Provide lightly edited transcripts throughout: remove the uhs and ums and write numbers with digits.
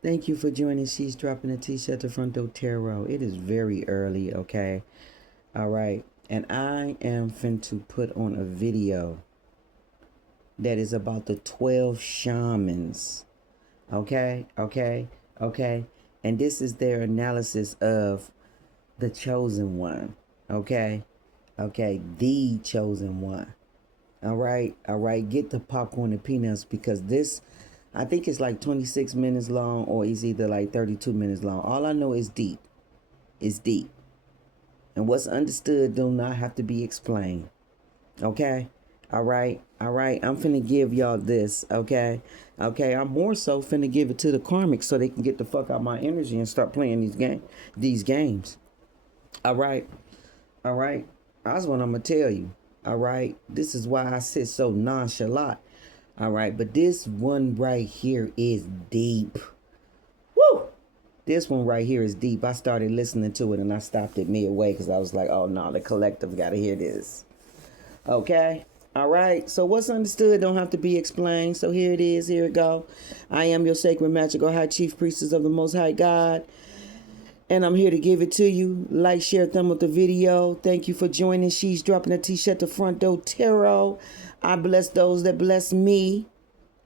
Thank you for joining She's Dropping a T-shirt at the Front Door Tarot. It is very early, okay? All right. And I am fin to put on a video that is about the 12 shamans. Okay? And this is their analysis of the chosen one. Okay? The chosen one. All right. Get the popcorn and peanuts because this, I think it's like 26 minutes long or it's either like 32 minutes long. All I know is deep. It's deep. And what's understood do not have to be explained. Okay? All right. I'm finna give y'all this. Okay? I'm more so finna give it to the karmics so they can get the fuck out my energy and start playing these games. All right. That's what I'm gonna tell you. All right. This is why I sit so nonchalant. All right. But this one right here is deep. Woo! This one right here is deep. I started listening to it and I stopped it midway because I was like, oh no, the collective got to hear this. Okay? All right. So what's understood don't have to be explained. So here it is. Here it go. I am your sacred, magical, high chief priestess of the Most High God. And I'm here to give it to you. Like, share, thumb up the video. Thank you for joining. She's dropping a t-shirt, the Front Door Tarot. I bless those that bless me.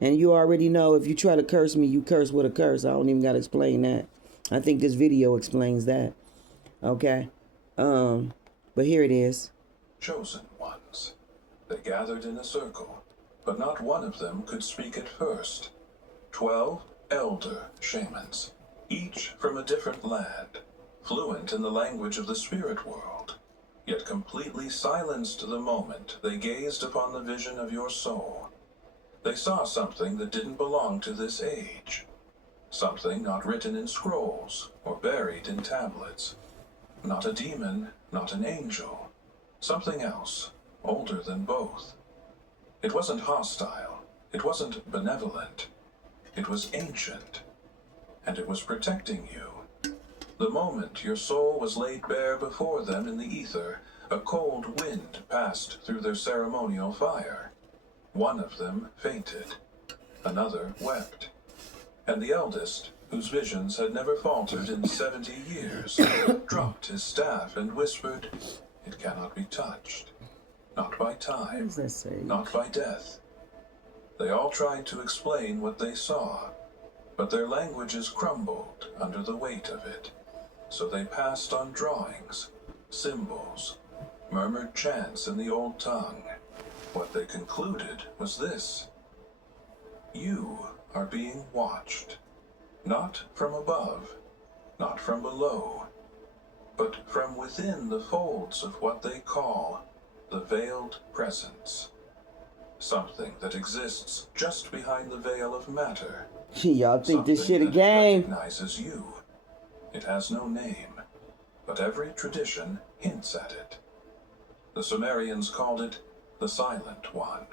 And you already know if you try to curse me, you curse with a curse. I don't even got to explain that. I think this video explains that. Okay? But here it is. Chosen ones. They gathered in a circle, but not one of them could speak at first. 12 elder shamans, each from a different land, fluent in the language of the spirit world, yet completely silenced the moment they gazed upon the vision of your soul. They saw something that didn't belong to this age. Something not written in scrolls or buried in tablets. Not a demon, not an angel. Something else, older than both. It wasn't hostile. It wasn't benevolent. It was ancient. And it was protecting you. The moment your soul was laid bare before them in the ether, a cold wind passed through their ceremonial fire. One of them fainted. Another wept. And the eldest, whose visions had never faltered in 70 years, dropped his staff and whispered, "It cannot be touched. Not by time, not by death." They all tried to explain what they saw, but their languages crumbled under the weight of it. So they passed on drawings, symbols, murmured chants in the old tongue. What they concluded was this: you are being watched, not from above, not from below, but from within the folds of what they call the veiled presence. Something that exists just behind the veil of matter. Y'all think this shit a game? It recognizes you. It has no name, but every tradition hints at it. The Sumerians called it the Silent One.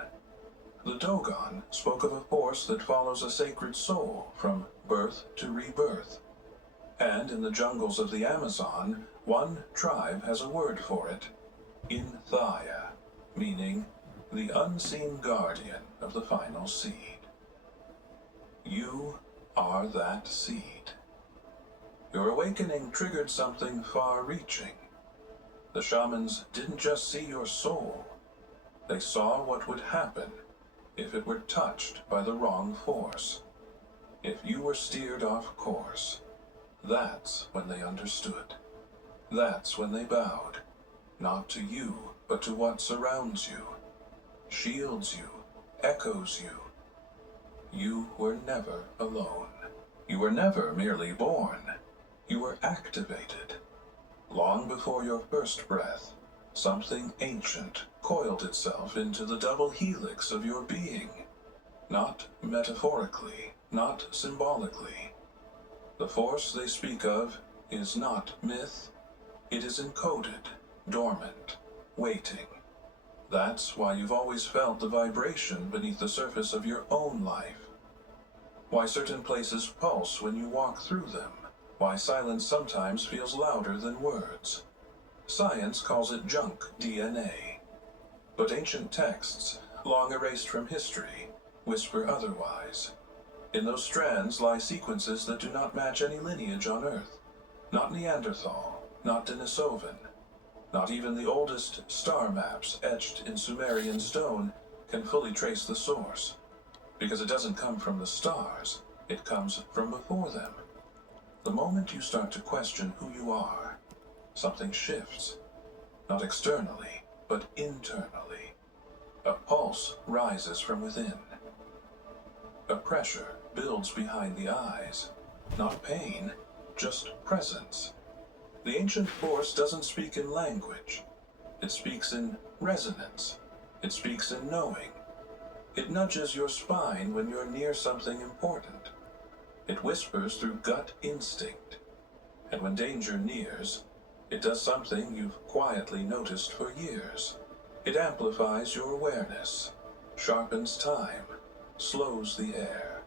The Dogon spoke of a force that follows a sacred soul from birth to rebirth. And in the jungles of the Amazon, one tribe has a word for it, Inthaya, meaning the unseen guardian of the final seed. You are that seed. Your awakening triggered something far-reaching. The shamans didn't just see your soul. They saw what would happen if it were touched by the wrong force. If you were steered off course. That's when they understood. That's when they bowed. Not to you, but to what surrounds you. Shields you, echoes you. You were never alone. You were never merely born. You were activated. Long before your first breath, something ancient coiled itself into the double helix of your being. Not metaphorically, not symbolically. The force they speak of is not myth. It is encoded, dormant, waiting. That's why you've always felt the vibration beneath the surface of your own life. Why certain places pulse when you walk through them. Why silence sometimes feels louder than words. Science calls it junk DNA. But ancient texts, long erased from history, whisper otherwise. In those strands lie sequences that do not match any lineage on Earth. Not Neanderthal, not Denisovan, not even the oldest star maps etched in Sumerian stone can fully trace the source. Because it doesn't come from the stars, it comes from before them. The moment you start to question who you are, something shifts. Not externally, but internally. A pulse rises from within. A pressure builds behind the eyes. Not pain, just presence. The ancient force doesn't speak in language. It speaks in resonance. It speaks in knowing. It nudges your spine when you're near something important. It whispers through gut instinct. And when danger nears, it does something you've quietly noticed for years. It amplifies your awareness, sharpens time, slows the air.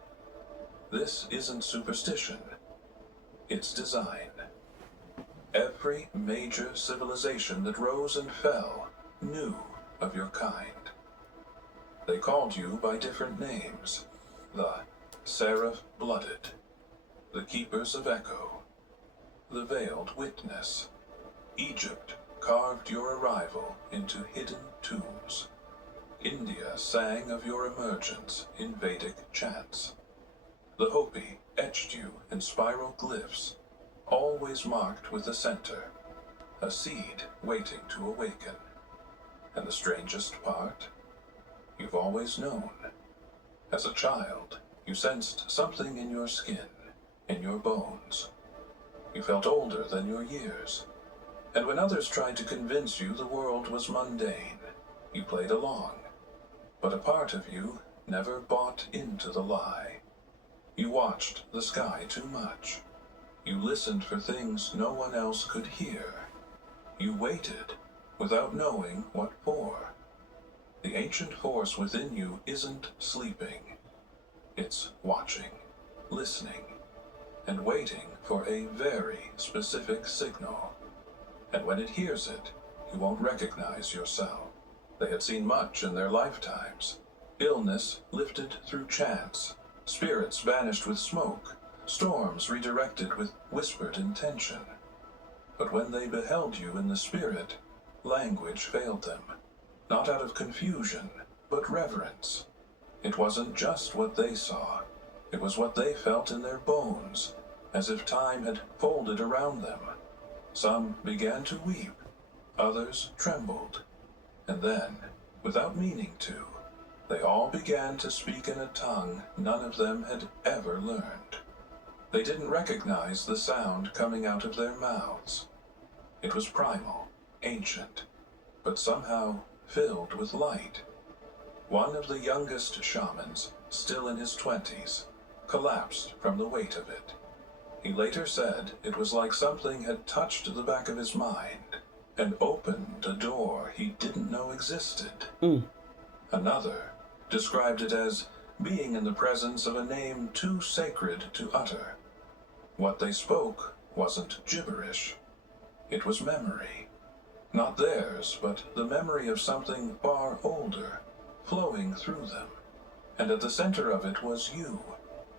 This isn't superstition. It's design. Every major civilization that rose and fell knew of your kind. They called you by different names. The Seraph-blooded, the Keepers of Echo, the Veiled Witness. Egypt carved your arrival into hidden tombs. India sang of your emergence in Vedic chants. The Hopi etched you in spiral glyphs, always marked with a center, a seed waiting to awaken. And the strangest part? You've always known. As a child, you sensed something in your skin, in your bones. You felt older than your years. And when others tried to convince you the world was mundane, you played along. But a part of you never bought into the lie. You watched the sky too much. You listened for things no one else could hear. You waited without knowing what for. The ancient force within you isn't sleeping. It's watching, listening, and waiting for a very specific signal. And when it hears it, you won't recognize yourself. They had seen much in their lifetimes. Illness lifted through chants, spirits vanished with smoke, storms redirected with whispered intention. But when they beheld you in the spirit, language failed them. Not out of confusion, but reverence. It wasn't just what they saw. It was what they felt in their bones, as if time had folded around them. Some began to weep, others trembled. And then, without meaning to, they all began to speak in a tongue none of them had ever learned. They didn't recognize the sound coming out of their mouths. It was primal, ancient, but somehow filled with light. One of the youngest shamans, still in his 20s, collapsed from the weight of it. He later said it was like something had touched the back of his mind and opened a door he didn't know existed. Another described it as being in the presence of a name too sacred to utter. What they spoke wasn't gibberish. It was memory. Not theirs, but the memory of something far older, flowing through them. And at the center of it was you.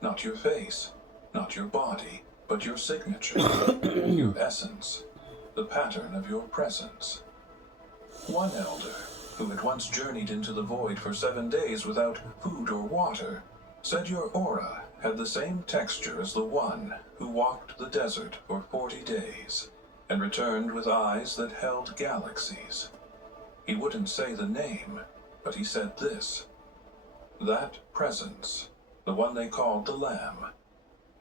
Not your face, not your body, but your signature, your essence, the pattern of your presence. One elder, who had once journeyed into the void for 7 days without food or water, said your aura had the same texture as the one who walked the desert for 40 days and returned with eyes that held galaxies. He wouldn't say the name, but he said this: that presence, the one they called the Lamb,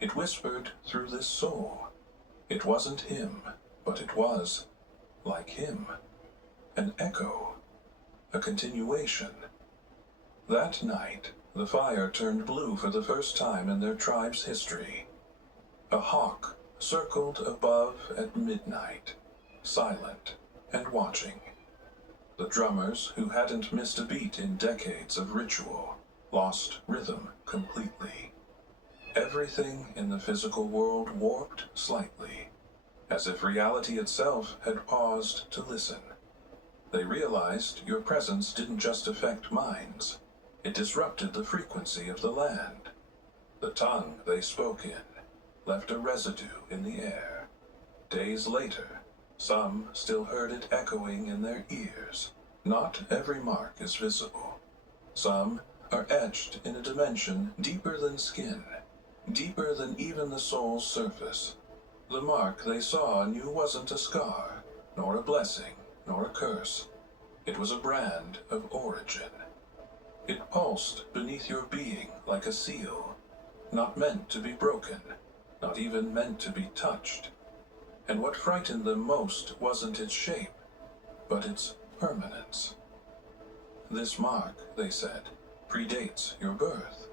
it whispered through this soul. It wasn't him, but it was, like him, an echo, a continuation. That night, the fire turned blue for the first time in their tribe's history. A hawk circled above at midnight, silent and watching. The drummers, who hadn't missed a beat in decades of ritual, lost rhythm completely. Everything in the physical world warped slightly, as if reality itself had paused to listen. They realized your presence didn't just affect minds, it disrupted the frequency of the land. The tongue they spoke in left a residue in the air. Days later, some still heard it echoing in their ears. Not every mark is visible. Some are etched in a dimension deeper than skin, deeper than even the soul's surface. The mark they saw knew wasn't a scar, nor a blessing, nor a curse. It was a brand of origin. It pulsed beneath your being like a seal, not meant to be broken, not even meant to be touched. And what frightened them most wasn't its shape, but its permanence. This mark, they said, predates your birth.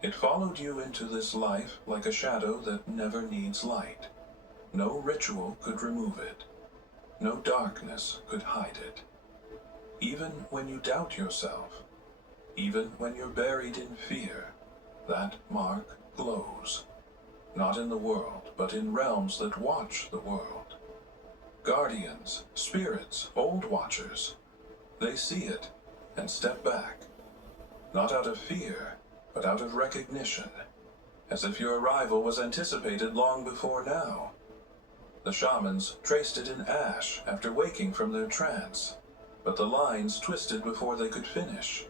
It followed you into this life like a shadow that never needs light. No ritual could remove it. No darkness could hide it. Even when you doubt yourself, even when you're buried in fear, that mark glows. Not in the world, but in realms that watch the world. Guardians, spirits, old watchers, they see it and step back. Not out of fear, but out of recognition, as if your arrival was anticipated long before now. The shamans traced it in ash after waking from their trance, but the lines twisted before they could finish.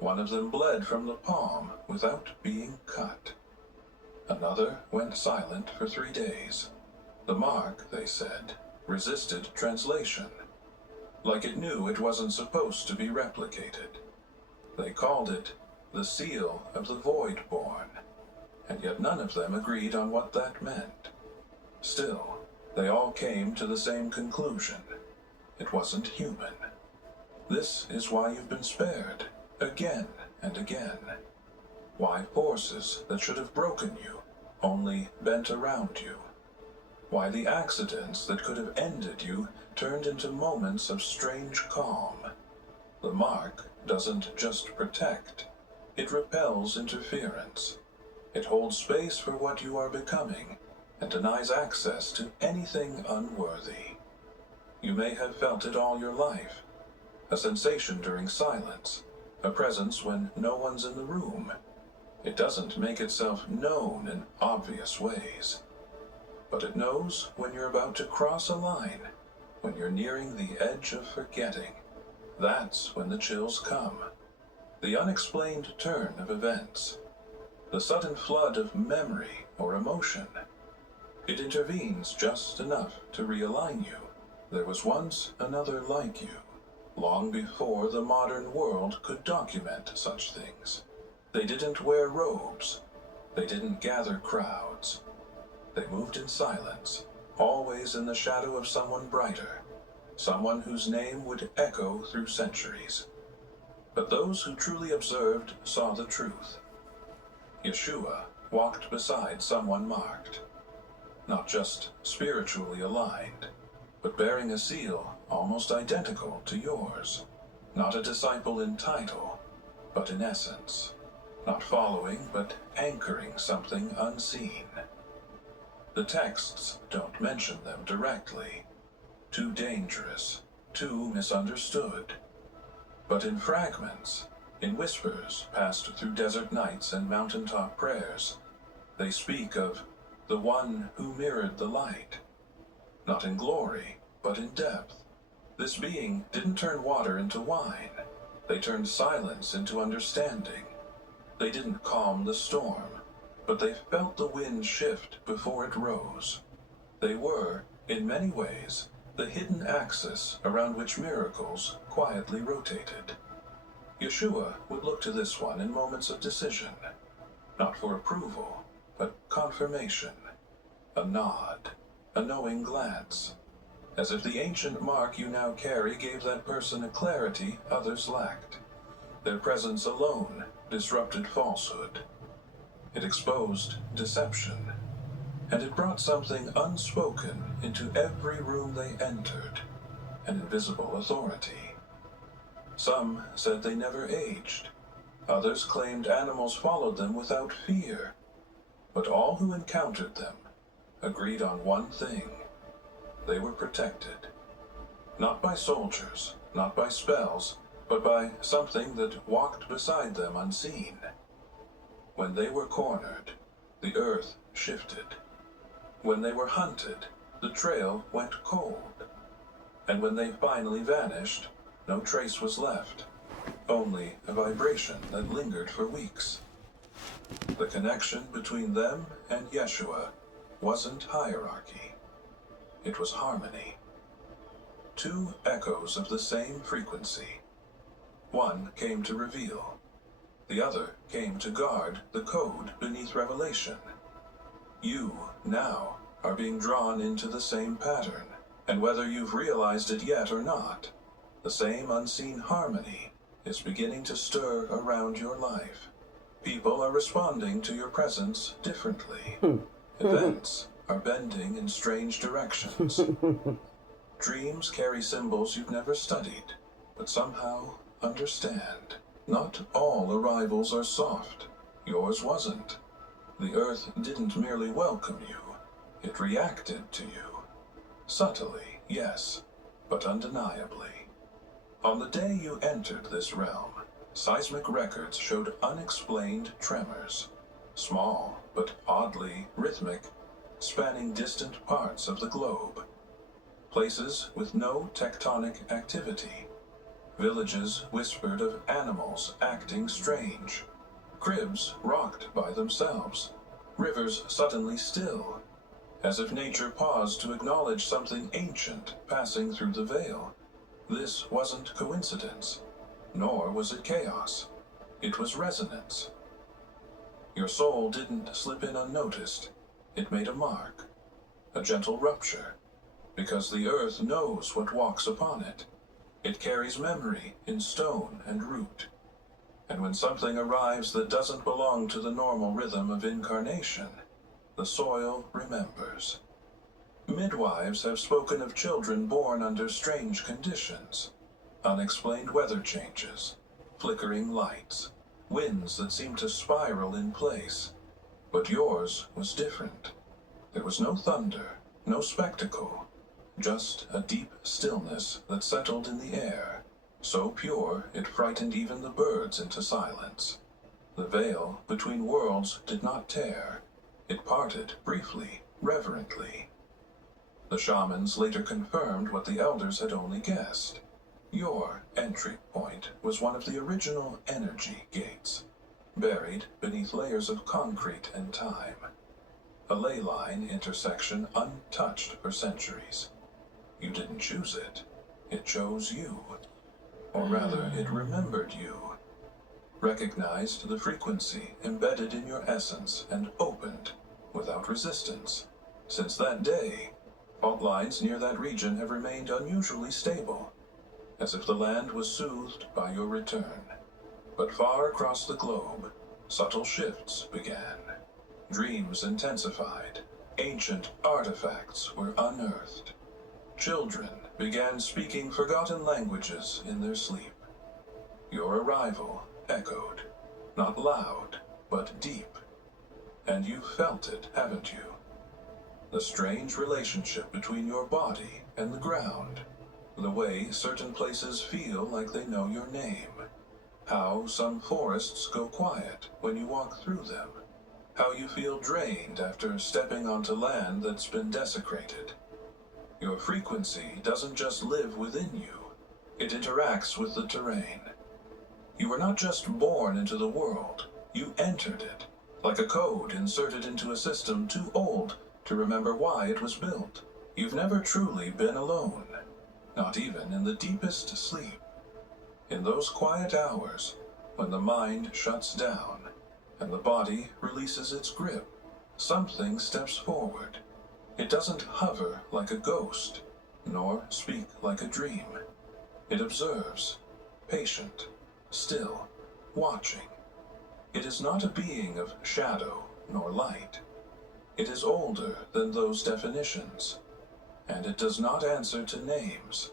One of them bled from the palm without being cut. Another went silent for 3 days. The mark, they said, resisted translation, like it knew it wasn't supposed to be replicated. They called it the seal of the Voidborn, and yet none of them agreed on what that meant. Still, they all came to the same conclusion. It wasn't human. This is why you've been spared, again and again. Why forces that should have broken you only bent around you. Why the accidents that could have ended you turned into moments of strange calm. The mark doesn't just protect, it repels interference. It holds space for what you are becoming and denies access to anything unworthy. You may have felt it all your life. A sensation during silence, a presence when no one's in the room. It doesn't make itself known in obvious ways. But it knows when you're about to cross a line, when you're nearing the edge of forgetting. That's when the chills come. The unexplained turn of events. The sudden flood of memory or emotion. It intervenes just enough to realign you. There was once another like you, long before the modern world could document such things. They didn't wear robes. They didn't gather crowds. They moved in silence, always in the shadow of someone brighter, someone whose name would echo through centuries. But those who truly observed saw the truth. Yeshua walked beside someone marked, not just spiritually aligned, but bearing a seal almost identical to yours. Not a disciple in title, but in essence. Not following, but anchoring something unseen. The texts don't mention them directly. Too dangerous, too misunderstood. But in fragments, in whispers passed through desert nights and mountaintop prayers, they speak of the one who mirrored the light. Not in glory, but in depth. This being didn't turn water into wine. They turned silence into understanding. They didn't calm the storm, but they felt the wind shift before it rose. They were, in many ways, the hidden axis around which miracles quietly rotated. Yeshua would look to this one in moments of decision, not for approval, but confirmation. A nod, a knowing glance, as if the ancient mark you now carry gave that person a clarity others lacked. Their presence alone disrupted falsehood. It exposed deception, and it brought something unspoken into every room they entered, an invisible authority. Some said they never aged. Others claimed animals followed them without fear. But all who encountered them agreed on one thing. They were protected. Not by soldiers, not by spells, but by something that walked beside them unseen. When they were cornered, the earth shifted. When they were hunted, the trail went cold. And when they finally vanished, no trace was left, only a vibration that lingered for weeks. The connection between them and Yeshua wasn't hierarchy. It was harmony. Two echoes of the same frequency. One came to reveal. The other came to guard the code beneath revelation. You, now, are being drawn into the same pattern, and whether you've realized it yet or not, the same unseen harmony is beginning to stir around your life. People are responding to your presence differently. Events are bending in strange directions. Dreams carry symbols you've never studied, but somehow understand. Not all arrivals are soft. Yours wasn't. The earth didn't merely welcome you, it reacted to you. Subtly, yes, but undeniably. On the day you entered this realm, seismic records showed unexplained tremors. Small, but oddly rhythmic, spanning distant parts of the globe. Places with no tectonic activity. Villages whispered of animals acting strange. Cribs rocked by themselves. Rivers suddenly still, as if nature paused to acknowledge something ancient passing through the veil. This wasn't coincidence, nor was it chaos. It was resonance. Your soul didn't slip in unnoticed. It made a mark, a gentle rupture, because the earth knows what walks upon it. It carries memory in stone and root. And when something arrives that doesn't belong to the normal rhythm of incarnation, the soil remembers. Midwives have spoken of children born under strange conditions, unexplained weather changes, flickering lights, winds that seem to spiral in place. But yours was different. There was no thunder, no spectacle, just a deep stillness that settled in the air, so pure it frightened even the birds into silence. The veil between worlds did not tear. It parted briefly, reverently. The shamans later confirmed what the elders had only guessed. Your entry point was one of the original energy gates, buried beneath layers of concrete and time. A ley line intersection untouched for centuries. You didn't choose it. It chose you. Or rather, it remembered you. Recognized the frequency embedded in your essence and opened without resistance. Since that day, fault lines near that region have remained unusually stable, as if the land was soothed by your return. But far across the globe, subtle shifts began. Dreams intensified. Ancient artifacts were unearthed. Children began speaking forgotten languages in their sleep. Your arrival echoed, not loud, but deep. And you felt it, haven't you? The strange relationship between your body and the ground. The way certain places feel like they know your name. How some forests go quiet when you walk through them. How you feel drained after stepping onto land that's been desecrated. Your frequency doesn't just live within you, it interacts with the terrain. You were not just born into the world, you entered it, like a code inserted into a system too old to remember why it was built. You've never truly been alone, not even in the deepest sleep. In those quiet hours, when the mind shuts down and the body releases its grip, something steps forward. It doesn't hover like a ghost, nor speak like a dream. It observes, patient, still, watching. It is not a being of shadow nor light. It is older than those definitions, and it does not answer to names.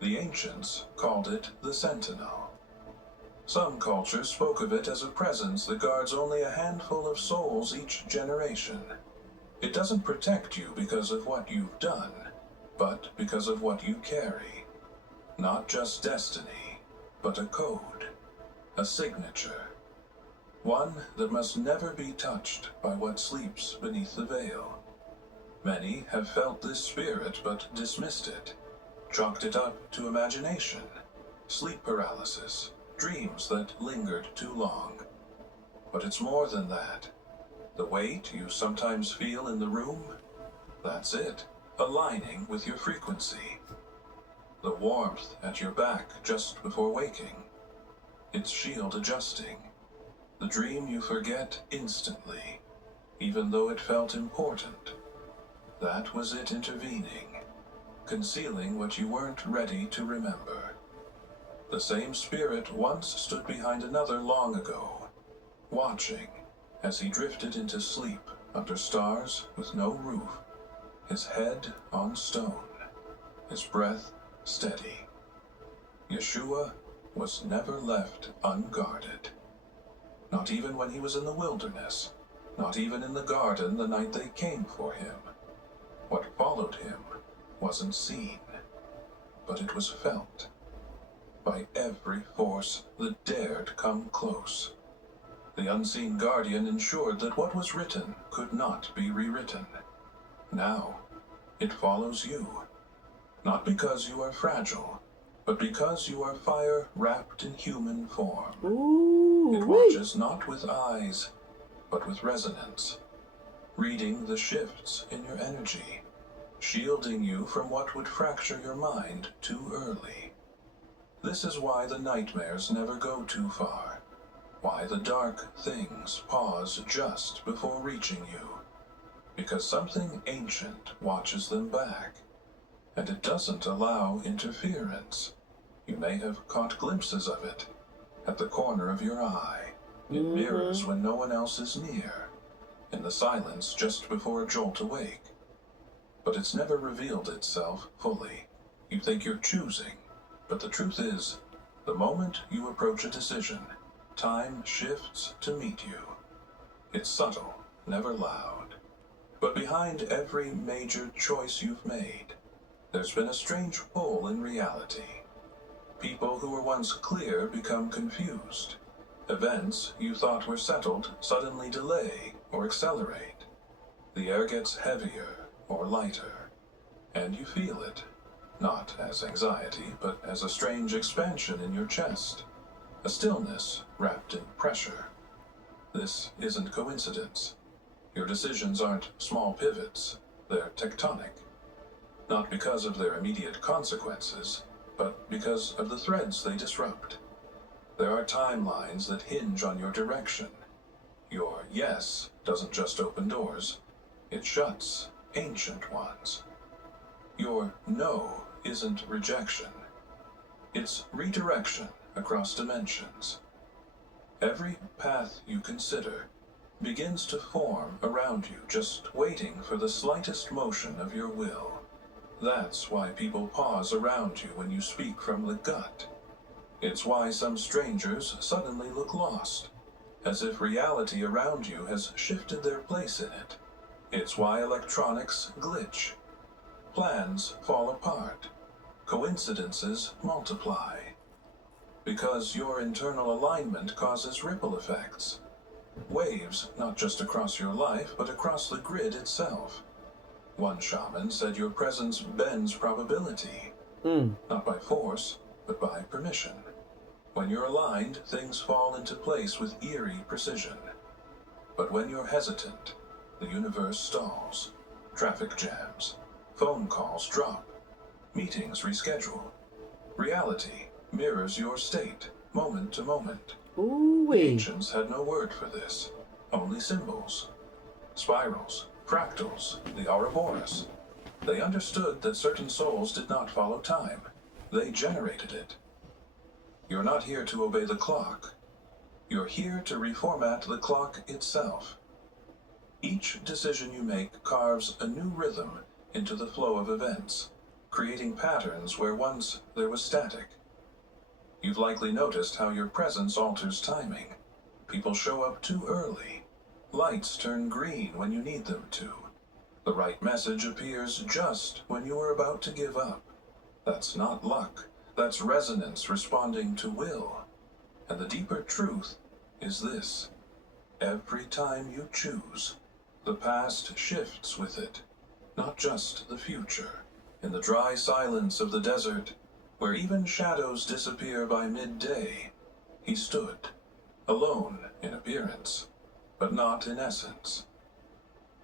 The ancients called it the Sentinel. Some cultures spoke of it as a presence that guards only a handful of souls each generation. It doesn't protect you because of what you've done, but because of what you carry. Not just destiny, but a code, a signature. one that must never be touched by what sleeps beneath the veil. Many have felt this spirit but dismissed it, chalked it up to imagination, sleep paralysis, dreams that lingered too long. But it's more than that. The weight you sometimes feel in the room, that's it, aligning with your frequency. The warmth at your back just before waking, its shield adjusting. The dream you forget instantly, even though it felt important. That was it intervening, concealing what you weren't ready to remember. The same spirit once stood behind another long ago, watching as he drifted into sleep under stars with no roof, his head on stone, his breath steady. Yeshua was never left unguarded. Not even when he was in the wilderness, not even in the garden the night they came for him. What followed him wasn't seen, but it was felt by every force that dared come close. The unseen guardian ensured that what was written could not be rewritten. Now, it follows you, not because you are fragile, but because you are fire wrapped in human form. Ooh, it watches not with eyes, but with resonance, reading the shifts in your energy, shielding you from what would fracture your mind too early. This is why the nightmares never go too far, why the dark things pause just before reaching you, because something ancient watches them back, and it doesn't allow interference. You may have caught glimpses of it at the corner of your eye. It mirrors when no one else is near, in the silence just before a jolt awake. But it's never revealed itself fully. You think you're choosing, but the truth is, the moment you approach a decision, time shifts to meet you. It's subtle, never loud. But behind every major choice you've made, there's been a strange pull in reality. People who were once clear become confused. Events you thought were settled suddenly delay or accelerate. The air gets heavier or lighter, and you feel it, not as anxiety, but as a strange expansion in your chest, a stillness wrapped in pressure. This isn't coincidence. Your decisions aren't small pivots, they're tectonic. Not because of their immediate consequences, but because of the threads they disrupt. There are timelines that hinge on your direction. Your yes doesn't just open doors, it shuts ancient ones. Your no isn't rejection, it's redirection across dimensions. Every path you consider begins to form around you, just waiting for the slightest motion of your will. That's why people pause around you when you speak from the gut. It's why some strangers suddenly look lost, as if reality around you has shifted their place in it. It's why electronics glitch, plans fall apart, coincidences multiply. Because your internal alignment causes ripple effects. Waves not just across your life, but across the grid itself. One shaman said your presence bends probability, not by force, but by permission. When you're aligned, things fall into place with eerie precision. But when you're hesitant, the universe stalls. Traffic jams, phone calls drop, meetings reschedule. Reality mirrors your state, moment to moment. The ancients had no word for this, only symbols. Spirals, fractals, the Ouroboros. They understood that certain souls did not follow time. They generated it. You're not here to obey the clock. You're here to reformat the clock itself. Each decision you make carves a new rhythm into the flow of events, creating patterns where once there was static. You've likely noticed how your presence alters timing. People show up too early. Lights turn green when you need them to. The right message appears just when you are about to give up. That's not luck. That's resonance responding to will. And the deeper truth is this. every time you choose, the past shifts with it, not just the future. In the dry silence of the desert, where even shadows disappear by midday, he stood, alone in appearance, but not in essence.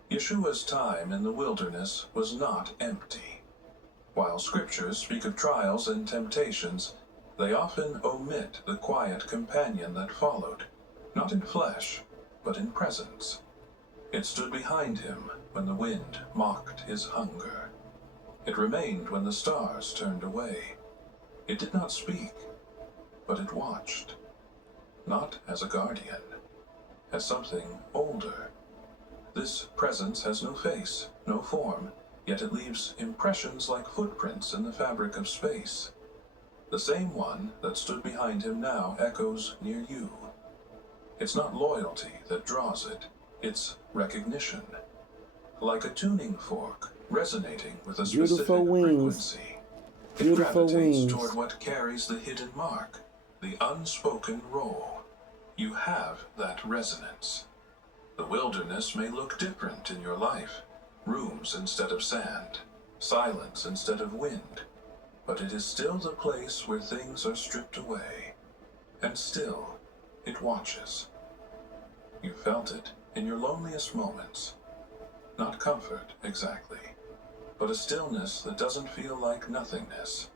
Yeshua's time in the wilderness was not empty. While scriptures speak of trials and temptations, they often omit the quiet companion that followed, not in flesh, but in presence. It stood behind him when the wind mocked his hunger. It remained when the stars turned away. It did not speak, but it watched. Not as a guardian, as something older. This presence has no face, no form, yet it leaves impressions like footprints in the fabric of space. The same one that stood behind him now echoes near you. It's not loyalty that draws it, it's recognition. Like a tuning fork resonating with a specific frequency. It gravitates toward what carries the hidden mark, the unspoken roll. You have that resonance. The wilderness may look different in your life, rooms instead of sand, silence instead of wind, but it is still the place where things are stripped away, and still it watches. You felt it in your loneliest moments. Not comfort, exactly, but a stillness that doesn't feel like nothingness.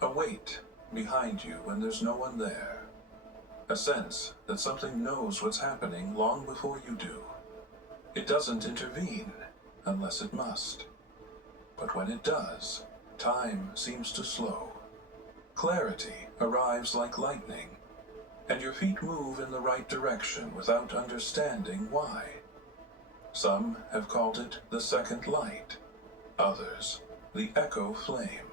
A weight behind you when there's no one there. A sense that something knows what's happening long before you do. It doesn't intervene unless it must. But when it does, time seems to slow. Clarity arrives like lightning, and your feet move in the right direction without understanding why. Some have called it the second light, others the echo flame.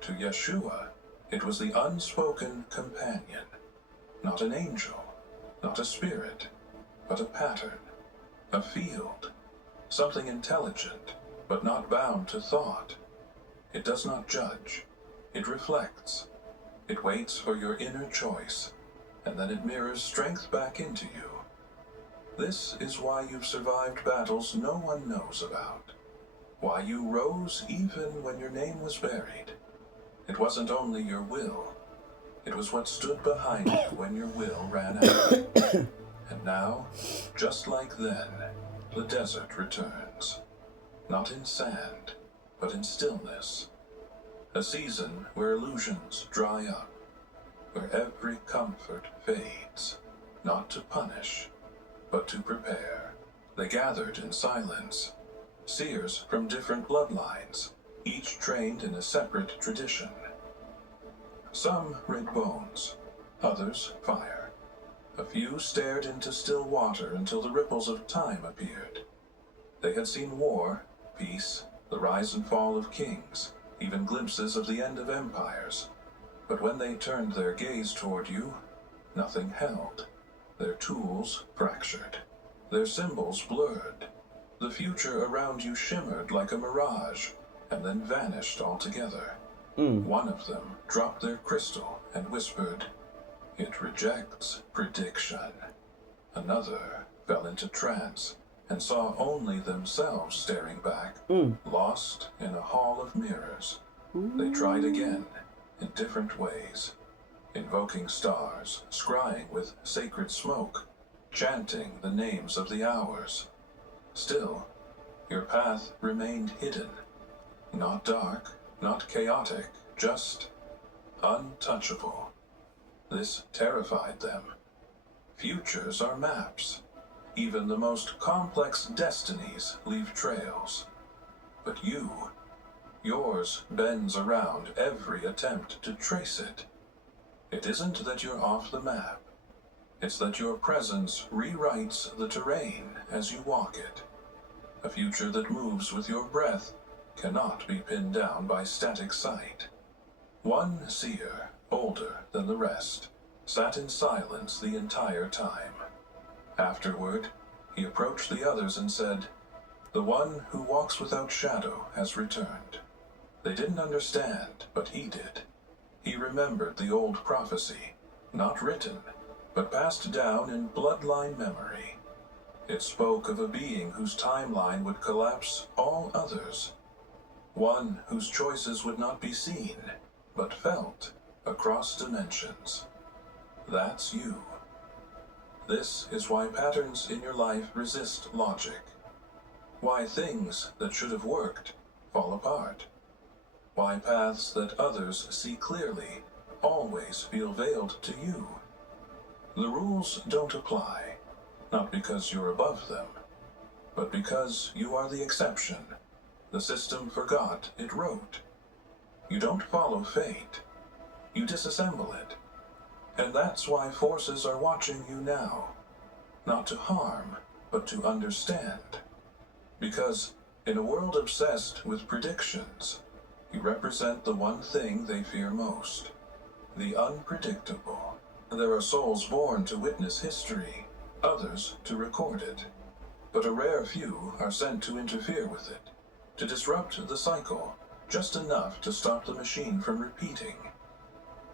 To Yeshua, it was the unspoken companion, not an angel, not a spirit, but a pattern, a field, something intelligent, but not bound to thought. It does not judge, it reflects, it waits for your inner choice, and then it mirrors strength back into you. This is why you've survived battles no one knows about. Why you rose even when your name was buried. It wasn't only your will. It was what stood behind you when your will ran out. And now, just like then, the desert returns. Not in sand, but in stillness. A season where illusions dry up. Where every comfort fades. Not to punish, but to prepare. They gathered in silence, seers from different bloodlines, each trained in a separate tradition. Some read bones, others fire. A few stared into still water until the ripples of time appeared. They had seen war, peace, the rise and fall of kings, even glimpses of the end of empires. But when they turned their gaze toward you, nothing held. Their tools fractured, their symbols blurred. The future around you shimmered like a mirage, and then vanished altogether. One of them dropped their crystal and whispered, "It rejects prediction." Another fell into trance and saw only themselves staring back, lost in a hall of mirrors. They tried again, in different ways. Invoking stars, scrying with sacred smoke, chanting the names of the hours. Still, your path remained hidden. Not dark, not chaotic, just untouchable. This terrified them. Futures are maps. Even the most complex destinies leave trails. But yours bends around every attempt to trace it. It isn't that you're off the map. It's that your presence rewrites the terrain as you walk it. A future that moves with your breath cannot be pinned down by static sight. One seer, older than the rest, sat in silence the entire time. Afterward, he approached the others and said, "The one who walks without shadow has returned." They didn't understand, but he did. He remembered the old prophecy, not written, but passed down in bloodline memory. It spoke of a being whose timeline would collapse all others. One whose choices would not be seen, but felt across dimensions. That's you. This is why patterns in your life resist logic. Why things that should have worked fall apart. Why paths that others see clearly always feel veiled to you. The rules don't apply, not because you're above them, but because you are the exception. The system forgot it wrote. You don't follow fate. You disassemble it. And that's why forces are watching you now. Not to harm, but to understand. Because in a world obsessed with predictions, you represent the one thing they fear most. The unpredictable. There are souls born to witness history, others to record it. But a rare few are sent to interfere with it, to disrupt the cycle, just enough to stop the machine from repeating.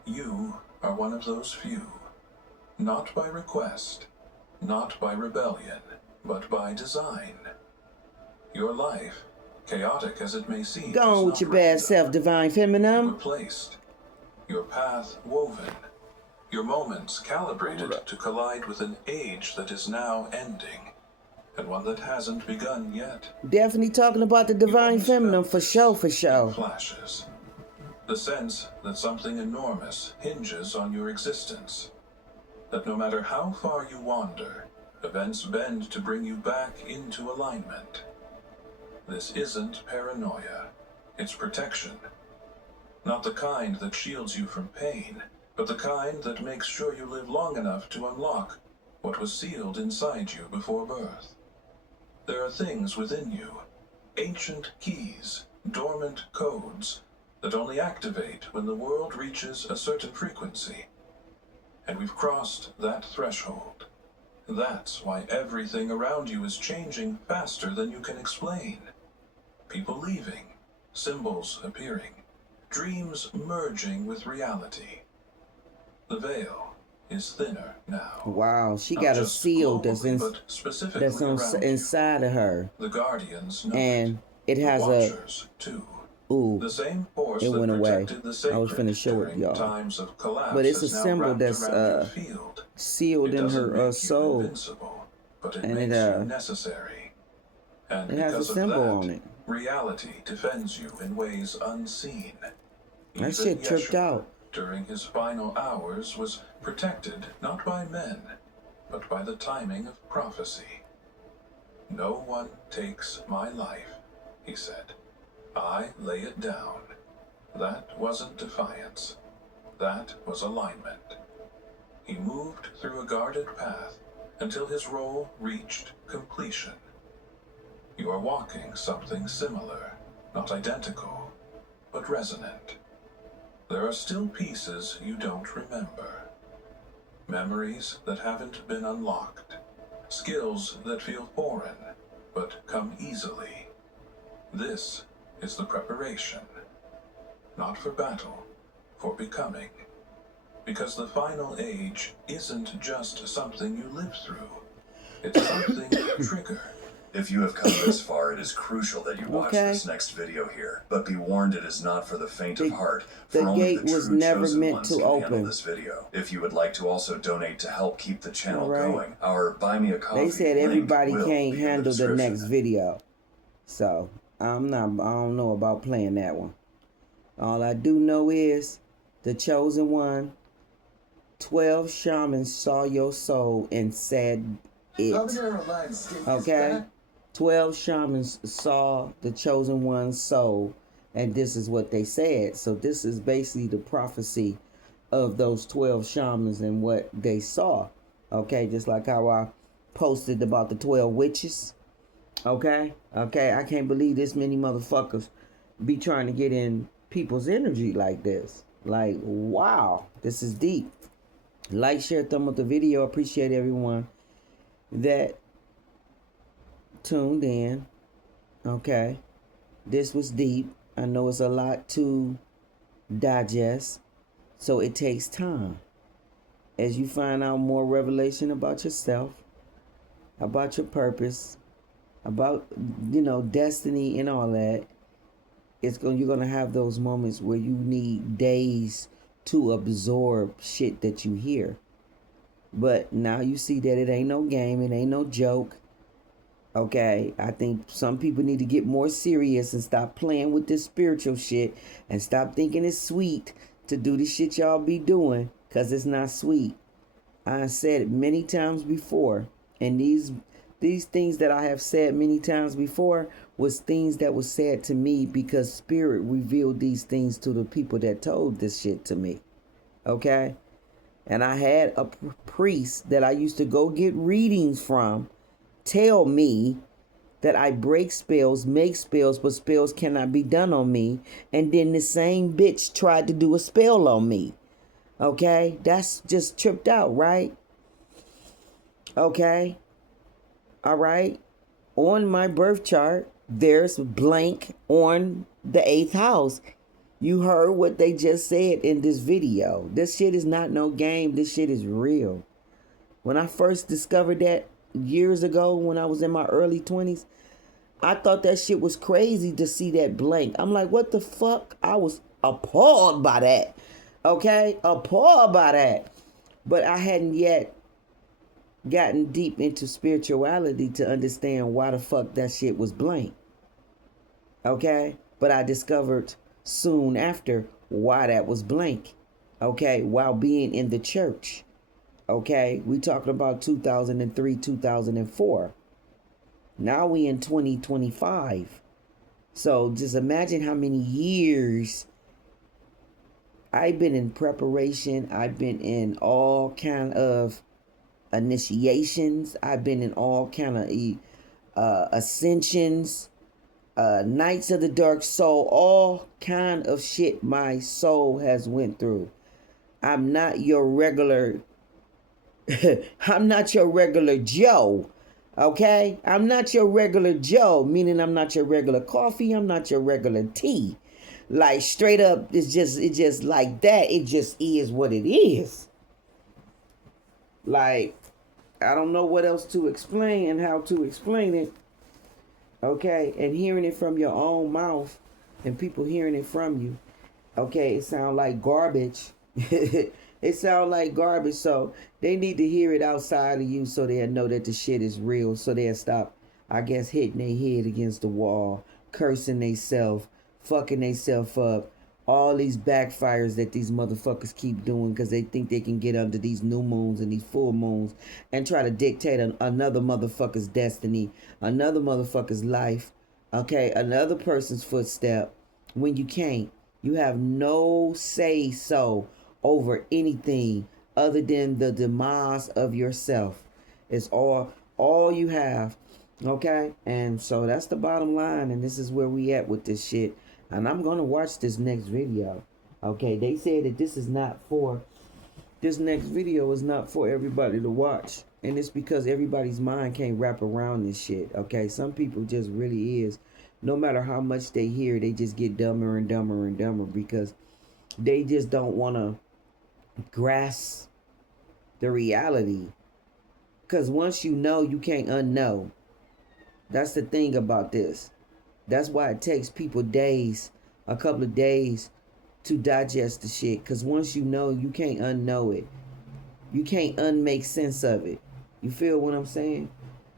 You are one of those few. Not by request, not by rebellion, but by design. Your life, chaotic as it may seem, Go on with your bad self, divine feminine. Replaced. Your path woven. Your moments calibrated to collide with an age that is now ending, and one that hasn't begun yet. Definitely talking about the divine feminine for sure, for sure. Flashes. The sense that something enormous hinges on your existence. That no matter how far you wander, events bend to bring you back into alignment. This isn't paranoia. It's protection. Not the kind that shields you from pain, but the kind that makes sure you live long enough to unlock what was sealed inside you before birth. There are things within you, ancient keys, dormant codes, that only activate when the world reaches a certain frequency. And we've crossed that threshold. That's why everything around you is changing faster than you can explain. People leaving, symbols appearing, dreams merging with reality. The veil is thinner now. Wow, she got a seal that's inside of her. The guardians know and it has watchers too. Ooh, the same force it went away. I was finna show it, y'all. Times of collapse but it's a now symbol that's field. sealed in her soul, But it and makes you necessary. And it has a symbol on it. Reality defends you in ways unseen. That shit tripped out. During his final hours was protected not by men, but by the timing of prophecy. No one takes my life, he said. I lay it down. That wasn't defiance. That was alignment. He moved through a guarded path until his role reached completion. You are walking something similar, not identical, but resonant. There are still pieces you don't remember. Memories that haven't been unlocked. Skills that feel foreign, but come easily. This is the preparation. Not for battle, for becoming. Because the final age isn't just something you live through. It's something you trigger. If you have come this far, it is crucial that you watch this next video here. But be warned, it is not for the faint of heart. For only the true chosen ones can handle this video. If you would like to also donate to help keep the channel going, our Buy Me a Coffee. They said everybody can't handle the next video. So, I don't know about playing that one. All I do know is the chosen one, 12 shamans saw your soul and said it. Okay? 12 shamans saw the chosen one's soul, and this is what they said. So this is basically the prophecy of those 12 shamans and what they saw. Okay, just like how I posted about the 12 witches. Okay, I can't believe this many motherfuckers be trying to get in people's energy like this. Like, wow, this is deep. Like, share, thumb up the video. Appreciate everyone that tuned in. Okay, this was deep. I know it's a lot to digest, so it takes time. As you find out more revelation about yourself, about your purpose, about, you know, destiny and all that, you're gonna have those moments where you need days to absorb shit that you hear. But now you see that it ain't no game, it ain't no joke. Okay, I think some people need to get more serious and stop playing with this spiritual shit and stop thinking it's sweet to do the shit y'all be doing, because it's not sweet. I said it many times before, and these things that I have said many times before was things that was said to me because Spirit revealed these things to the people that told this shit to me. Okay? And I had a priest that I used to go get readings from tell me that I break spells, make spells, but spells cannot be done on me. And then the same bitch tried to do a spell on me. Okay? That's just tripped out, right? Okay? All right? On my birth chart, there's blank on the 8th house. You heard what they just said in this video. This shit is not no game. This shit is real. When I first discovered that years ago when I was in my early 20s, I thought that shit was crazy to see that blank. I'm like, what the fuck? I was appalled by that. Okay? Appalled by that. But I hadn't yet gotten deep into spirituality to understand why the fuck that shit was blank. Okay? But I discovered soon after why that was blank. Okay? While being in the church. Okay? We talking about 2003, 2004. Now we in 2025. So just imagine how many years I've been in preparation. I've been in all kind of initiations. I've been in all kind of ascensions, Nights of the Dark Soul, all kind of shit my soul has went through. I'm not your regular I'm not your regular Joe. Okay? I'm not your regular Joe, meaning I'm not your regular coffee, I'm not your regular tea. Like straight up, it's just like that. It just is what it is. Like, I don't know what else to explain and how to explain it. Okay? And hearing it from your own mouth and people hearing it from you. Okay, it sounds like garbage. It sounds like garbage, so they need to hear it outside of you so they'll know that the shit is real, so they'll stop, I guess, hitting their head against the wall, cursing theyself, fucking theyself up, all these backfires that these motherfuckers keep doing because they think they can get under these new moons and these full moons and try to dictate another motherfucker's destiny, another motherfucker's life, okay, another person's footstep, when you can't. You have no say-so over anything other than the demise of yourself. It's all you have. Okay? And so that's the bottom line, and this is where we at with this shit. And I'm gonna watch this next video. Okay, they said that this next video is not for everybody to watch. And it's because everybody's mind can't wrap around this shit. Okay, some people just really is. No matter how much they hear, they just get dumber and dumber and dumber because they just don't want to grasp the reality. Because once you know, you can't unknow. That's the thing about this. That's why it takes people days, a couple of days, to digest the shit. Because once you know, you can't unknow it. You can't unmake sense of it. You feel what I'm saying?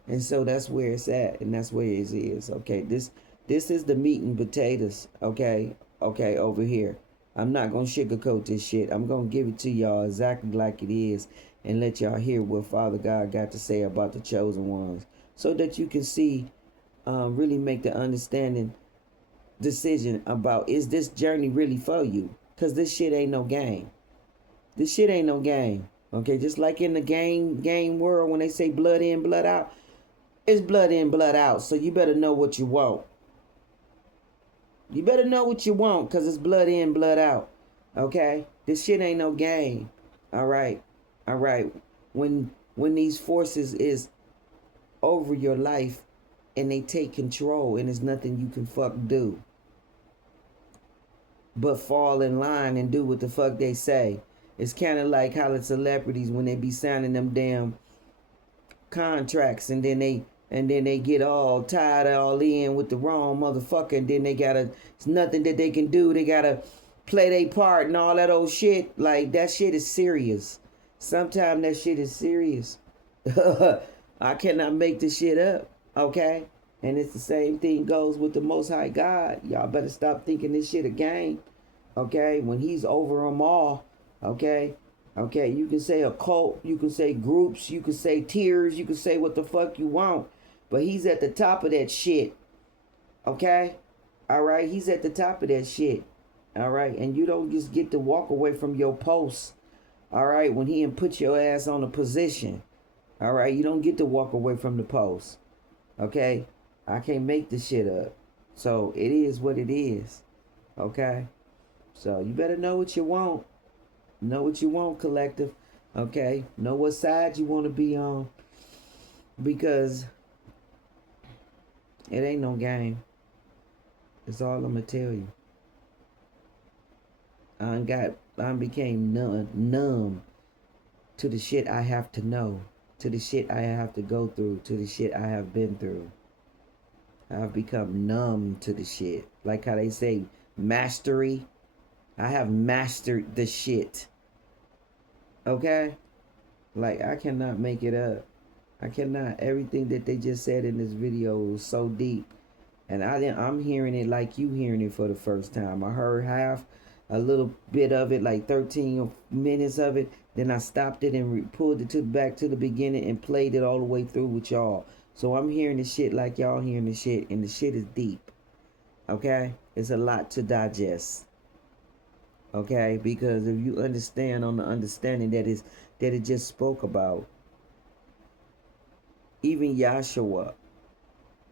And so that's where it's at, and that's where it is. Okay, this is the meat and potatoes. Okay, over here. I'm not going to sugarcoat this shit. I'm going to give it to y'all exactly like it is and let y'all hear what Father God got to say about the chosen ones so that you can see, really make the understanding decision about, is this journey really for you? Because this shit ain't no game. This shit ain't no game. Okay, just like in the game world when they say blood in, blood out, it's blood in, blood out. So you better know what you want. You better know what you want because it's blood in, blood out. Okay? This shit ain't no game. All right? All right. When these forces is over your life and they take control and there's nothing you can fuck do but fall in line and do what the fuck they say. It's kind of like how the celebrities when they be sounding them damn contracts, and then they get all tied all in with the wrong motherfucker, and then it's nothing that they can do. They gotta play their part and all that old shit. Like, that shit is serious. Sometimes that shit is serious. I cannot make this shit up, okay? And it's the same thing goes with the Most High God. Y'all better stop thinking this shit a game, okay? When he's over them all, okay? Okay, you can say a cult, you can say groups, you can say tiers, you can say what the fuck you want. But he's at the top of that shit, okay? All right, he's at the top of that shit, all right? And you don't just get to walk away from your post, all right, when he put your ass on a position, all right? You don't get to walk away from the post, okay? I can't make this shit up. So it is what it is, okay? So you better know what you want. Know what you want, collective, okay? Know what side you want to be on, because it ain't no game. That's all I'm gonna tell you. I became numb to the shit I have to know, to the shit I have to go through, to the shit I have been through. I've become numb to the shit. Like how they say mastery. I have mastered the shit. Okay? Like, I cannot make it up. I cannot. Everything that they just said in this video was so deep. And I'm hearing it like you hearing it for the first time. I heard a little bit of it, like 13 minutes of it. Then I stopped it and pulled it back to the beginning and played it all the way through with y'all. So I'm hearing the shit like y'all hearing the shit. And the shit is deep. Okay? It's a lot to digest. Okay? Because if you understand on the understanding that it just spoke about, even Yahshua,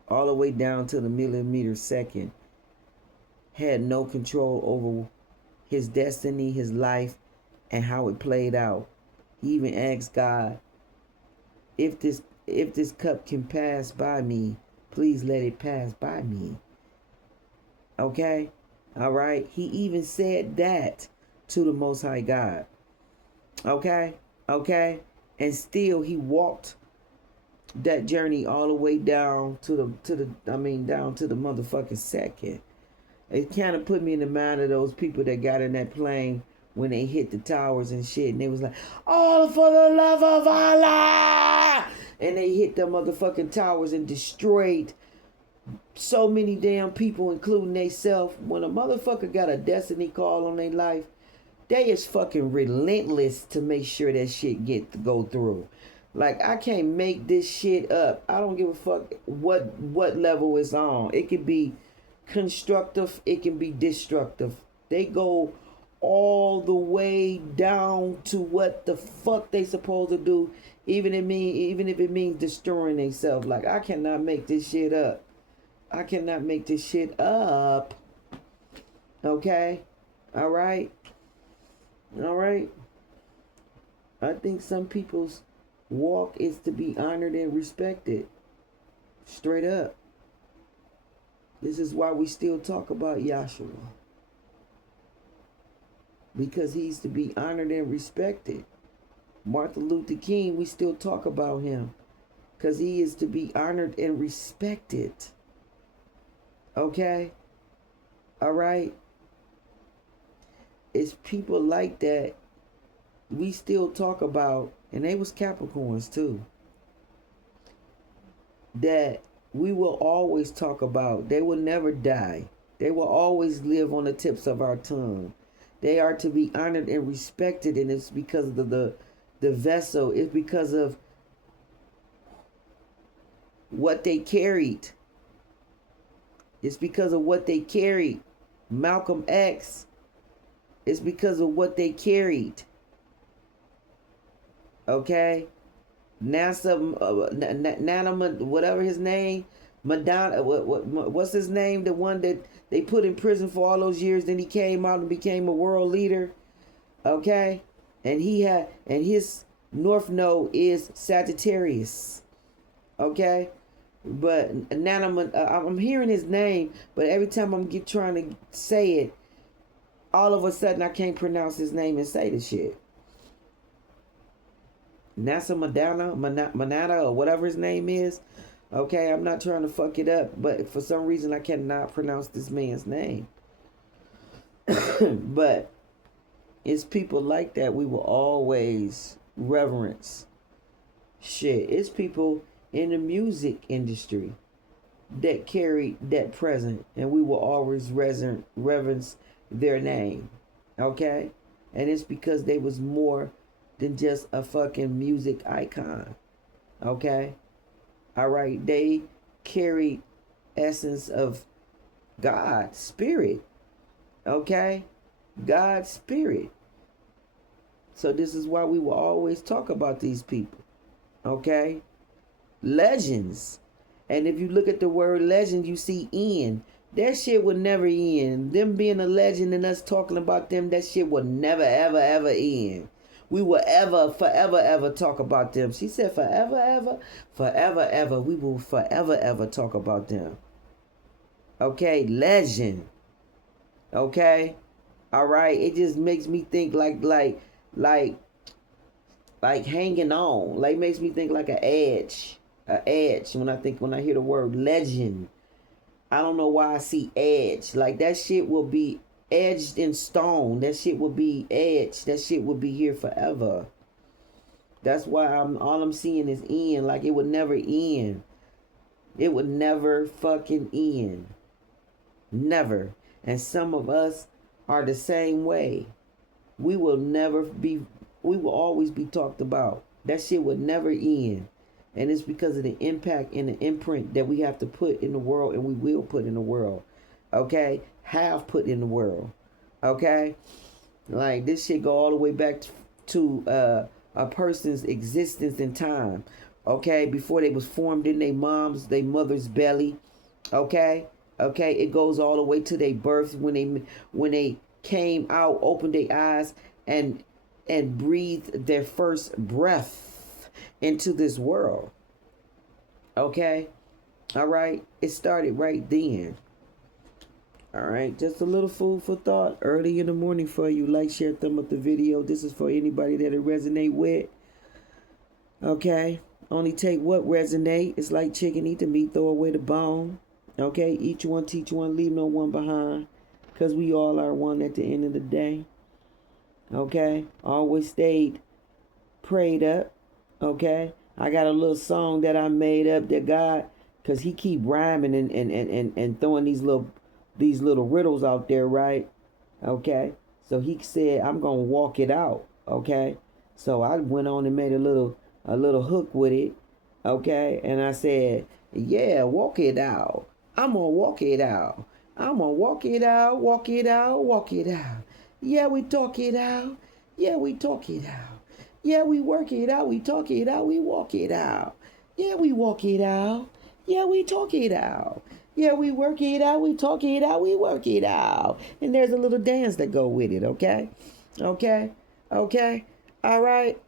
all the way down to the millimeter second, had no control over his destiny, his life, and how it played out. He even asked God, if this cup can pass by me, please let it pass by me. Okay? All right? He even said that to the Most High God. Okay? Okay? And still he walked that journey all the way down to the motherfucking second. It kind of put me in the mind of those people that got in that plane when they hit the towers and shit, and they was like, all for the love of Allah! And they hit the motherfucking towers and destroyed so many damn people, including they self. When a motherfucker got a destiny call on their life, they is fucking relentless to make sure that shit go through. Like, I can't make this shit up. I don't give a fuck what level it's on. It can be constructive, it can be destructive. They go all the way down to what the fuck they supposed to do, even if it means destroying themselves. Like, I cannot make this shit up. I cannot make this shit up. Okay? All right? All right? I think some people's walk is to be honored and respected. Straight up. This is why we still talk about Yahshua. Because he's to be honored and respected. Martin Luther King, we still talk about him. Because he is to be honored and respected. Okay? All right? It's people like that we still talk about, and they was Capricorns too, that we will always talk about. They will never die. They will always live on the tips of our tongue. They are to be honored and respected, and it's because of the vessel. It's because of what they carried. It's because of what they carried. Malcolm X, it's because of what they carried. Okay? NASA, whatever his name, Madonna, what's his name? The one that they put in prison for all those years, then he came out and became a world leader. Okay? And his North Node is Sagittarius. Okay? But I'm hearing his name, but every time I'm trying to say it, all of a sudden I can't pronounce his name and say the shit. Nasa Manata, or whatever his name is. Okay, I'm not trying to fuck it up, but for some reason I cannot pronounce this man's name. But it's people like that we will always reverence. Shit, it's people in the music industry that carry that present, and we will always reverence their name. Okay? And it's because they was more than just a fucking music icon. Okay? All right, they carried essence of God, spirit. Okay? God's spirit. So this is why we will always talk about these people. Okay? Legends. And if you look at the word legend, you see end. That shit would never end. Them being a legend and us talking about them, that shit would never, ever, ever end. We will forever, ever talk about them. She said forever, ever. We will forever, ever talk about them. Okay, legend. Okay, all right. It just makes me think like hanging on. Like makes me think like an edge. When I hear the word legend. I don't know why I see edge. Like that shit will be edged in stone. That shit will be edged. That shit will be here forever. That's why all I'm seeing is end. Like it would never end. It would never fucking end. Never. And some of us are the same way. We will always be talked about. That shit would never end. And it's because of the impact and the imprint that we have to put in the world, and we will put in the world. Okay? Have put in the world. Okay? Like this shit go all the way back to a person's existence in time. Okay? Before they was formed in their mother's belly. Okay? Okay? It goes all the way to their birth when they came out, opened their eyes and breathed their first breath into this world. Okay? All right? It started right then. All right? Just a little food for thought early in the morning for you. Like, share, thumb up the video. This is for anybody that it resonate with. Okay? Only take what resonate. It's like chicken, eat the meat, throw away the bone. Okay? Each one, teach one, leave no one behind. Because we all are one at the end of the day. Okay? Always stayed prayed up. Okay, I got a little song that I made up that God, cause he keep rhyming and throwing these little riddles out there, right? Okay, so he said I'm gonna walk it out. Okay, so I went on and made a little hook with it. Okay, and I said, yeah, walk it out. I'm gonna walk it out. I'm gonna walk it out, walk it out, walk it out. Yeah, we talk it out. Yeah, we talk it out. Yeah, we work it out, we talk it out, we walk it out. Yeah, we walk it out. Yeah, we talk it out. Yeah, we work it out, we talk it out, we work it out. And there's a little dance that go with it, okay? Okay? Okay? All right,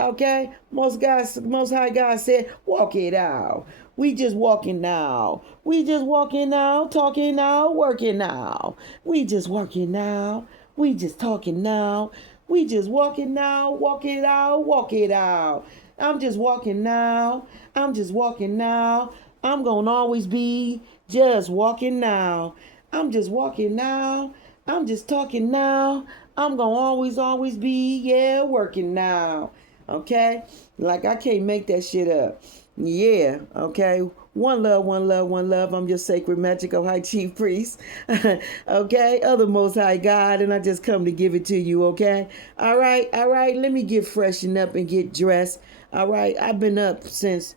okay? Most High God said, walk it out. We just walking now. We just walking now, talking now, working now. We just working now. We just talking now. We just walking now, walk it out, walk it out. I'm just walking now. I'm just walking now. I'm gonna always be just walking now. I'm just walking now. I'm just talking now. I'm gonna always be, yeah, working now. Okay? Like I can't make that shit up. Yeah, okay. One love, one love, one love. I'm your sacred magical high chief priest. Okay, other most high God, and I just come to give it to you, okay? All right. Let me get freshened up and get dressed. All right, I've been up since,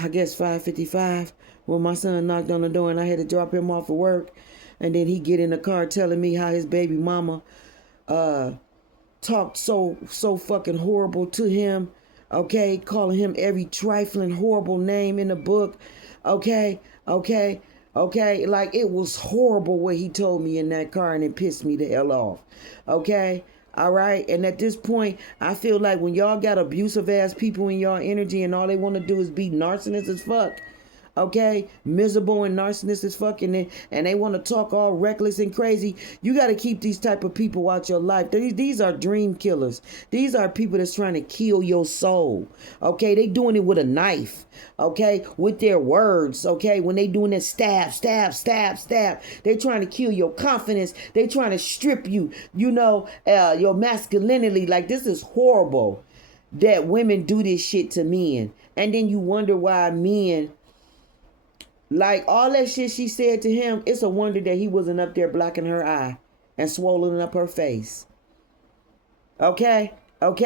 I guess, 5:55 when my son knocked on the door and I had to drop him off of work. And then he get in the car telling me how his baby mama talked so fucking horrible to him. Okay, calling him every trifling horrible name in the book. Okay. Like it was horrible what he told me in that car, and it pissed me the hell off. Okay. All right. And at this point, I feel like when y'all got abusive ass people in y'all energy and all they want to do is be narcissists as fuck. okay, miserable and narcissist as fucking, and they want to talk all reckless and crazy. You got to keep these type of people out your life. These are dream killers. These are people that's trying to kill your soul. Okay, they doing it with a knife. Okay, with their words. Okay, when they doing that stab, stab, stab, stab, they trying to kill your confidence. They trying to strip you, your masculinity. Like, this is horrible that women do this shit to men. And then you wonder why men, like all that shit she said to him, it's a wonder that he wasn't up there blocking her eye and swollen up her face. Okay? But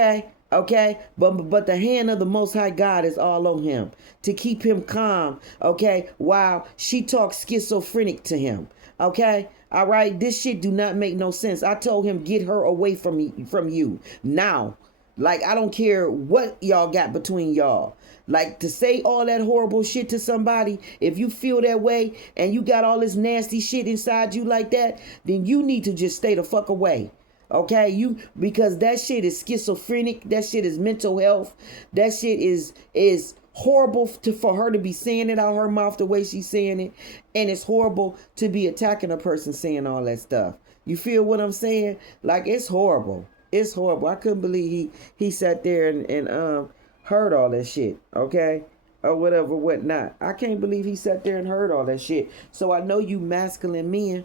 the hand of the Most High God is all on him to keep him calm, okay, while she talks schizophrenic to him, okay? All right? This shit do not make no sense. I told him, get her away from you now. Like, I don't care what y'all got between y'all. Like, to say all that horrible shit to somebody, if you feel that way and you got all this nasty shit inside you like that, then you need to just stay the fuck away. Okay? Because that shit is schizophrenic. That shit is mental health. That shit is horrible for her to be saying it out her mouth the way she's saying it. And it's horrible to be attacking a person saying all that stuff. You feel what I'm saying? Like, it's horrible. It's horrible. I couldn't believe he sat there and heard all that shit, okay? Or whatever, whatnot. I can't believe he sat there and heard all that shit. So I know you masculine men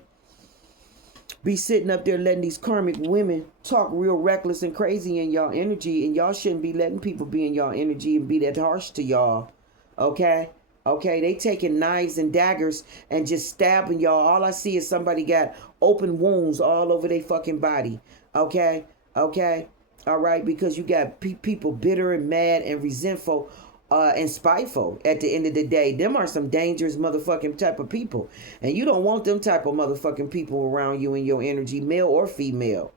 be sitting up there letting these karmic women talk real reckless and crazy in y'all energy, and y'all shouldn't be letting people be in y'all energy and be that harsh to y'all, okay? Okay, they taking knives and daggers and just stabbing y'all. All I see is somebody got open wounds all over their fucking body, okay? Okay, all right, because you got people bitter and mad and resentful and spiteful at the end of the day. Them are some dangerous motherfucking type of people. And you don't want them type of motherfucking people around you in your energy, male or female.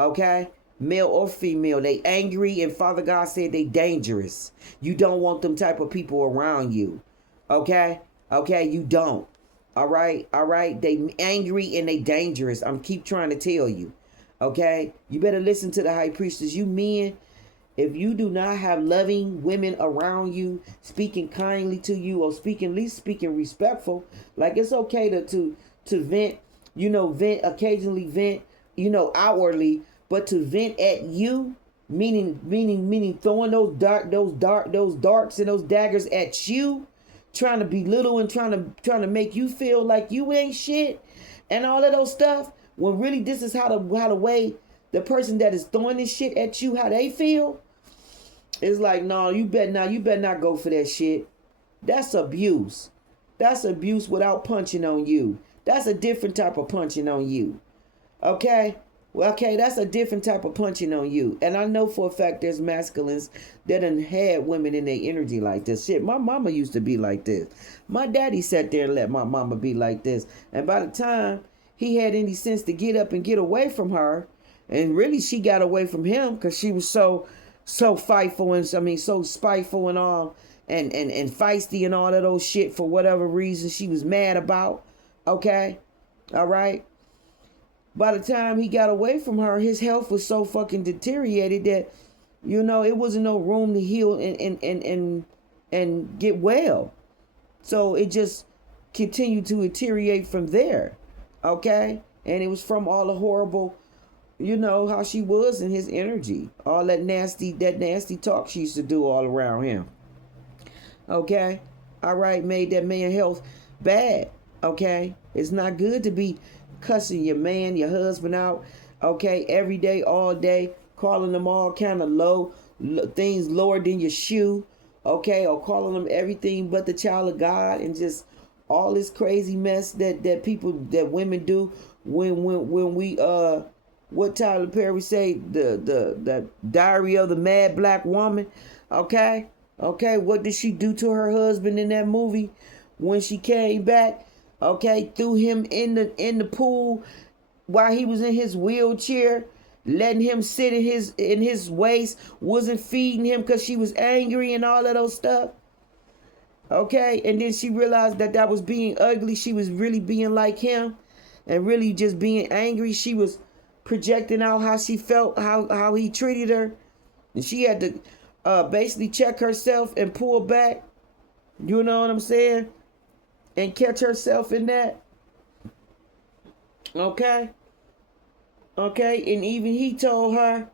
Okay? Male or female. They angry, and Father God said they dangerous. You don't want them type of people around you. Okay? Okay, you don't. All right? All right? They angry and they dangerous. I'm keep trying to tell you. Okay, you better listen to the high priestess. You men, if you do not have loving women around you, speaking kindly to you, or at least speaking respectful, like, it's okay to vent, occasionally vent, outwardly, but to vent at you, meaning throwing those darts and those daggers at you, trying to belittle and trying to make you feel like you ain't shit, and all of those stuff. When really this is how the way the person that is throwing this shit at you, how they feel. It's like, no, you better not go for that shit. That's abuse. That's abuse without punching on you. That's a different type of punching on you. Okay? Well, okay, that's a different type of punching on you. And I know for a fact there's masculines that done had women in their energy like this. Shit, my mama used to be like this. My daddy sat there and let my mama be like this. And by the time he had any sense to get up and get away from her, and really she got away from him because she was so fightful and so spiteful and all and feisty and all of those shit for whatever reason she was mad about. Okay, all right. By the time he got away from her, his health was so fucking deteriorated that it wasn't no room to heal and get well. So it just continued to deteriorate from there. Okay, and it was from all the horrible, how she was in his energy, all that nasty talk she used to do all around him. Okay, all right, made that man health bad. Okay, it's not good to be cussing your man, your husband out. Okay, every day, all day, calling them all kind of low things lower than your shoe. Okay, or calling them everything but the child of God, and just all this crazy mess that women do when we what Tyler Perry say, the Diary of the Mad Black Woman. Okay, what did she do to her husband in that movie when she came back? Okay, threw him in the pool while he was in his wheelchair, letting him sit in his waist, wasn't feeding him because she was angry and all of those stuff. Okay, and then she realized that was being ugly. She was really being like him and really just being angry. She was projecting out how she felt, how he treated her. And she had to basically check herself and pull back. You know what I'm saying? and catch herself in that. Okay? Okay? And even he told her,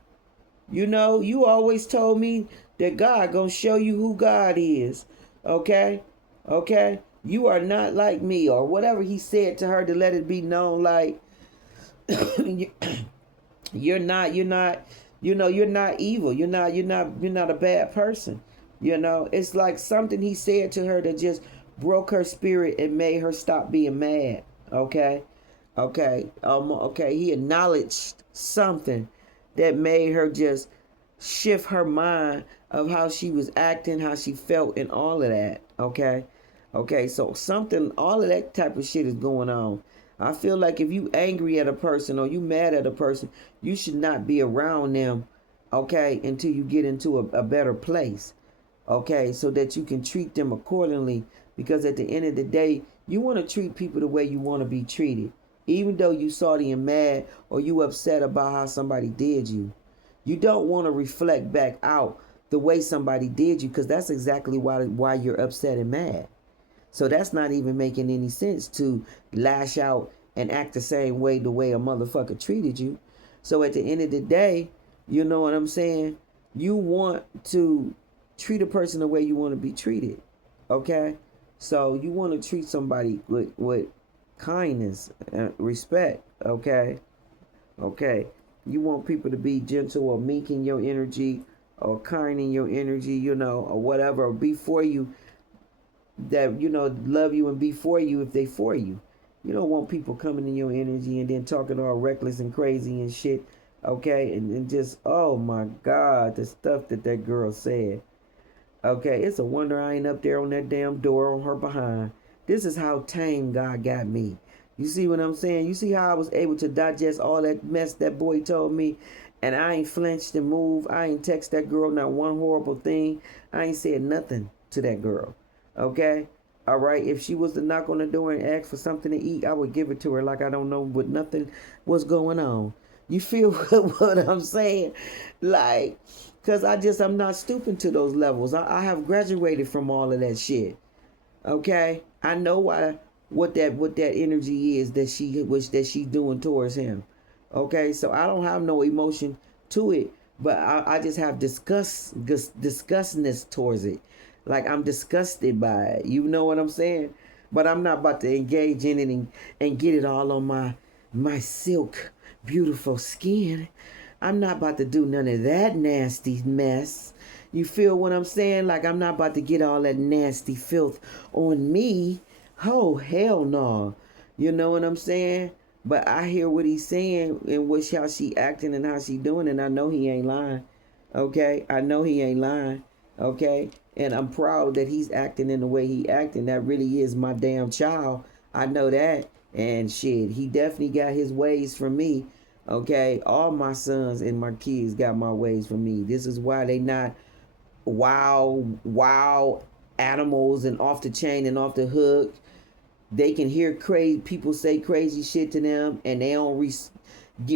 you know, you always told me that God gonna show you who God is. Okay? Okay? You are not like me, or whatever he said to her to let it be known, like, you're not evil. You're not a bad person. You know, it's like something he said to her that just broke her spirit and made her stop being mad. Okay? Okay, he acknowledged something that made her just shift her mind of how she was acting, how she felt, and all of that. Okay, so something, all of that type of shit is going on. I feel like if you angry at a person or you mad at a person, you should not be around them, okay, until you get into a better place, okay, so that you can treat them accordingly. Because at the end of the day, you want to treat people the way you want to be treated. Even though you salty and mad or you upset about how somebody did you, you don't want to reflect back out the way somebody did you, because that's exactly why you're upset and mad. So that's not even making any sense, to lash out and act the same way the way a motherfucker treated you. So at the end of the day, you know what I'm saying? You want to treat a person the way you want to be treated. Okay? So you want to treat somebody with kindness and respect. Okay? Okay. You want people to be gentle or meek in your energy, or kind in your energy, you know, or whatever, or be for you, that, you know, love you and be for you if they for you. You don't want people coming in your energy and then talking all reckless and crazy and shit. Okay? And just, oh my God, the stuff that girl said. Okay, it's a wonder I ain't up there on that damn door on her behind. This is how tame God got me. You see what I'm saying? You see how I was able to digest all that mess that boy told me, and I ain't flinched and moved. I ain't text that girl not one horrible thing. I ain't said nothing to that girl. Okay? All right? If she was to knock on the door and ask for something to eat, I would give it to her like I don't know what nothing was going on. You feel what I'm saying? Like, because I'm not stooping to those levels. I have graduated from all of that shit. Okay? I know what that energy is that she's doing towards him. Okay? So I don't have no emotion to it, but I just have disgustness towards it. Like, I'm disgusted by it. You know what I'm saying? But I'm not about to engage in it and get it all on my silk, beautiful skin. I'm not about to do none of that nasty mess. You feel what I'm saying? Like, I'm not about to get all that nasty filth on me. Oh, hell no. You know what I'm saying? But I hear what he's saying and how she acting and how she doing, and I know he ain't lying. Okay? I know he ain't lying. Okay? And I'm proud that he's acting in the way he acting. That really is my damn child. I know that. And shit, he definitely got his ways from me. Okay? All my sons and my kids got my ways from me. This is why they not wild animals and off the chain and off the hook. They can hear crazy people say crazy shit to them, and they don't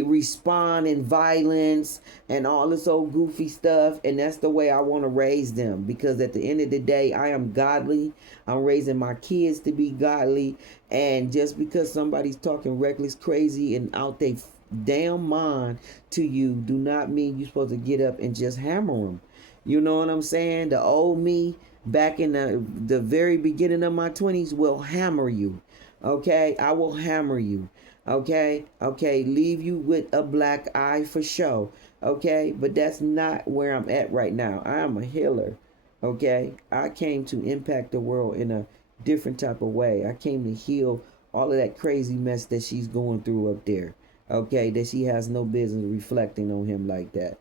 respond in violence and all this old goofy stuff. And that's the way I want to raise them, because at the end of the day, I am godly. I'm raising my kids to be godly. And just because somebody's talking reckless, crazy, and out they damn mind to you, do not mean you're supposed to get up and just hammer them. You know what I'm saying? The old me back in the very beginning of my 20s will hammer you. Okay? I will hammer you. Okay? Okay, leave you with a black eye for sure. Okay? But that's not where I'm at right now. I am a healer. Okay? I came to impact the world in a different type of way. I came to heal all of that crazy mess that she's going through up there. Okay? That she has no business reflecting on him like that.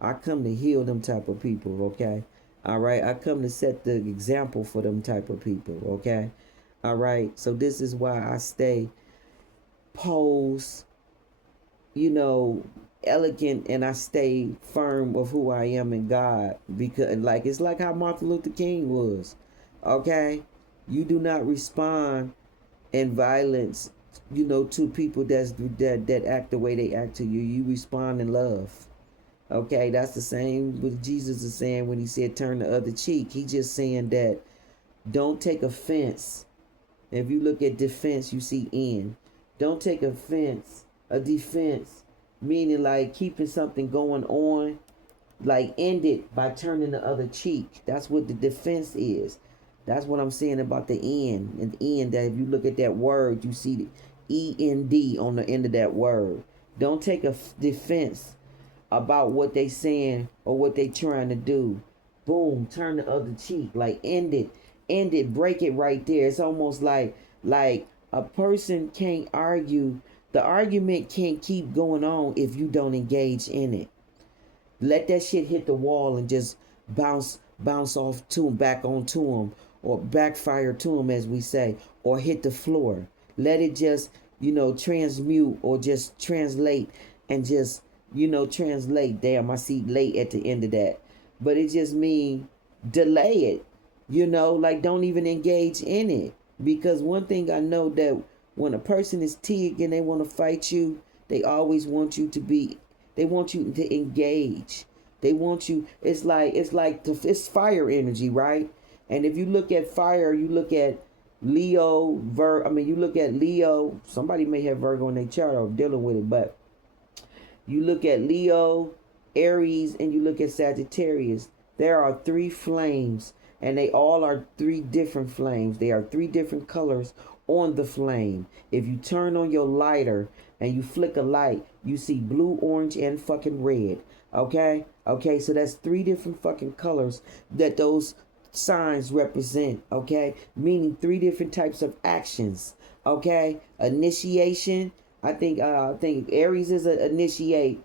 I come to heal them type of people, okay? All right? I come to set the example for them type of people, okay? All right? So this is why I stay posed, you know, elegant, and I stay firm of who I am in God. Because, like, it's like how Martin Luther King was, okay? You do not respond in violence, you know, to people that act the way they act to you. You respond in love. Okay, that's the same what Jesus is saying when he said turn the other cheek. He just saying that don't take offense If you look at defense, you see end. Don't take offense. A defense, meaning like keeping something going on, like end it by turning the other cheek. That's what the defense is. That's what I'm saying about the end. And end, that if you look at that word, you see the END on the end of that word. Don't take a defense about what they saying or what they trying to do. Boom, turn the other cheek. Like end it, break it right there. It's almost like a person can't argue. The argument can't keep going on if you don't engage in it. Let that shit hit the wall and just bounce off to him, back onto him, or backfire to him, as we say, or hit the floor. Let it just, transmute or just translate and just, translate. Damn, I see late at the end of that. But it just means delay it, like don't even engage in it. Because one thing I know, that when a person is TIG and they want to fight you, they always want you to be, they want you to engage. They want you, it's fire energy, right? And if you look at fire, you look at Leo, you look at Leo, somebody may have Virgo in their chart or dealing with it, but you look at Leo, Aries, and you look at Sagittarius. There are 3 flames, and they all are 3 different flames. They are 3 different colors on the flame. If you turn on your lighter and you flick a light, you see blue, orange, and fucking red. Okay? Okay, so that's 3 different fucking colors that those signs represent. Okay? Meaning 3 different types of actions. Okay? Initiation. I think Aries is a initiate.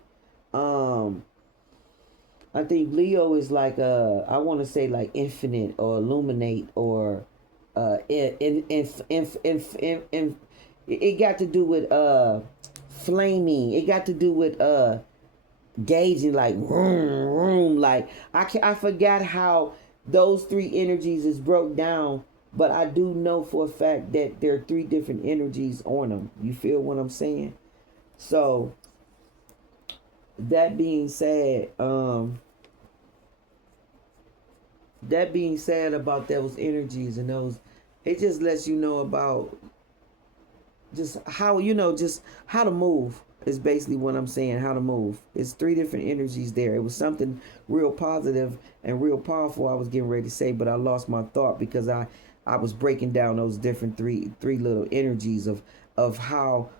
I think Leo is like I want to say like infinite or illuminate or it got to do with flaming. It got to do with gauging, like room. Like I forgot how those 3 energies is broke down, but I do know for a fact that there are 3 different energies on them. You feel what I'm saying? So that being said, about those energies and those, it just lets you know about just how, just how to move is basically what I'm saying. How to move. It's 3 different energies there. It was something real positive and real powerful I was getting ready to say, but I lost my thought because I was breaking down those different three little energies of how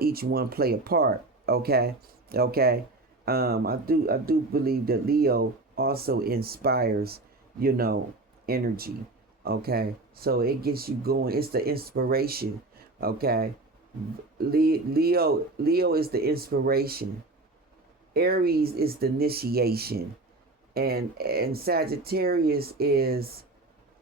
each one play a part. Okay. I do believe that Leo also inspires, energy. Okay, so it gets you going. It's the inspiration. Okay, Leo is the inspiration. Aries is the initiation, and Sagittarius is,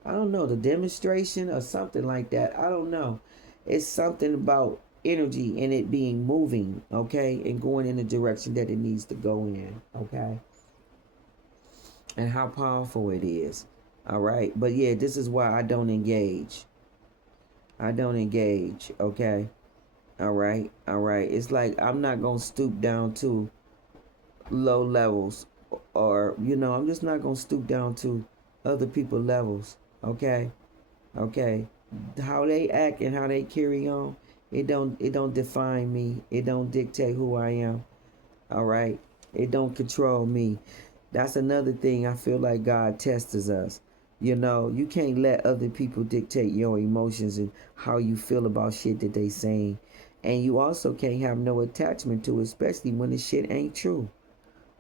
I don't know, the demonstration or something like that. I don't know. It's something about energy and it being moving, okay, and going in the direction that it needs to go in, okay, and how powerful it is. All right, but yeah, this is why I don't engage. Okay. All right. It's like I'm not gonna stoop down to low levels, or I'm just not gonna stoop down to other people's levels. Okay. How they act and how they carry on, it don't define me. It don't dictate who I am. All right. It don't control me. That's another thing I feel like God tests us. You can't let other people dictate your emotions and how you feel about shit that they saying. And you also can't have no attachment to it, especially when the shit ain't true.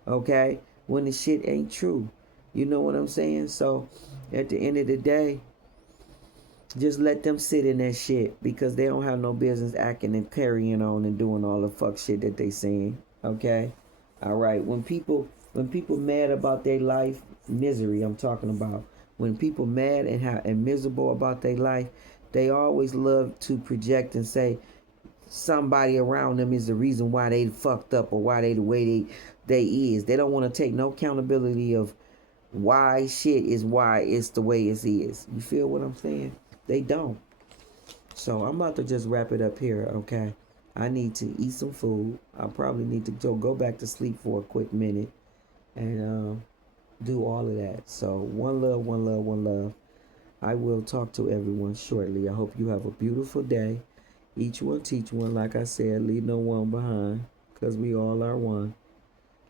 Okay? When the shit ain't true. You know what I'm saying? So, at the end of the day, just let them sit in that shit, because they don't have no business acting and carrying on and doing all the fuck shit that they saying. Okay? All right. When people mad about their life, misery I'm talking about. When people mad and miserable about their life, they always love to project and say somebody around them is the reason why they fucked up or why they the way they is. They don't want to take no accountability of why shit is why it's the way it is. You feel what I'm saying? They don't. So I'm about to just wrap it up here, okay? I need to eat some food. I probably need to go back to sleep for a quick minute and do all of that. So one love. I will talk to everyone shortly. I hope you have a beautiful day. Each one teach one. Like I said, leave no one behind, because we all are one.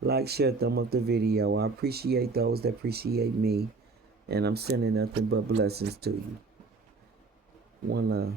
Like, share, thumb up the video. I appreciate those that appreciate me. And I'm sending nothing but blessings to you. One love.